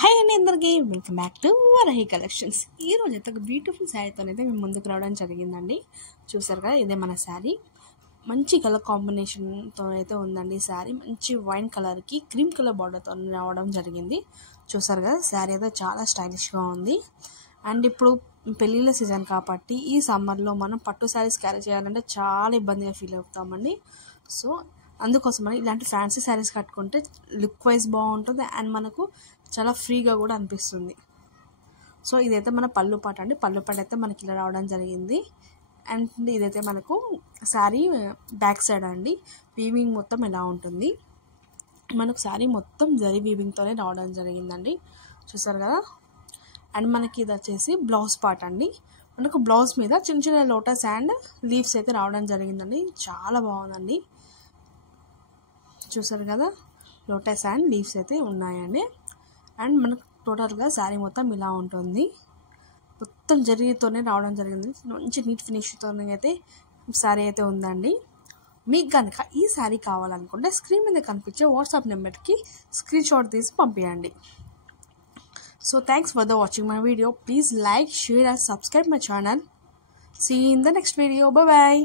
Hi అండి అందరికీ welcome back to Varahi collections. ఈ రోజు అయితే ఒక బ్యూటిఫుల్ శారీతో అయితే మేము ముందుకు రావడం జరిగిందండి. చూసారు కదా, ఇదే మన శారీ. మంచి కలర్ కాంబినేషన్తో అయితే ఉందండి. శారీ మంచి వైన్ కలర్కి క్రీమ్ కలర్ బార్డర్తో రావడం జరిగింది. చూసారు కదా, శారీ అయితే చాలా స్టైలిష్గా ఉంది. అండ్ ఇప్పుడు పెళ్ళిళ్ళ సీజన్ కాబట్టి ఈ సమ్మర్లో మనం పట్టు శారీస్ క్యారీ చేయాలంటే చాలా ఇబ్బందిగా ఫీల్ అవుతామండి. సో అందుకోసమని ఇలాంటి ఫ్యాన్సీ శారీస్ కట్టుకుంటే లుక్ వైజ్ బాగుంటుంది అండ్ మనకు చాలా ఫ్రీగా కూడా అనిపిస్తుంది. సో ఇదైతే మన పళ్ళు పాట అండి. పళ్ళు పాట అయితే మనకి ఇలా రావడం జరిగింది. అండ్ ఇదైతే మనకు శారీ బ్యాక్ సైడ్ అండి. వీవింగ్ మొత్తం ఎలా ఉంటుంది, మనకు శారీ మొత్తం జరీ వీవింగ్తోనే రావడం జరిగిందండి. చూసారు కదా. అండ్ మనకి ఇది వచ్చేసి బ్లౌజ్ పార్ట్ అండి. మనకు బ్లౌజ్ మీద చిన్న చిన్న లోటస్ అండ్ లీవ్స్ అయితే రావడం జరిగిందండి. చాలా బాగుందండి. చూసారు కదా, లోటస్ అండ్ లీవ్స్ అయితే ఉన్నాయండి. అండ్ మనకు టోటల్గా శారీ మొత్తం ఇలా ఉంటుంది. మొత్తం జరీతోనే రావడం జరిగింది. మంచి నీట్ ఫినిష్తో అయితే శారీ అయితే ఉందండి. మీకు కనుక ఈ శారీ కావాలనుకుంటే స్క్రీన్ మీద కనిపించే వాట్సాప్ నెంబర్కి స్క్రీన్ షాట్ తీసి పంపించండి. So thanks for the watching my video. Please like, share and subscribe my channel. See you in the next video. Bye bye.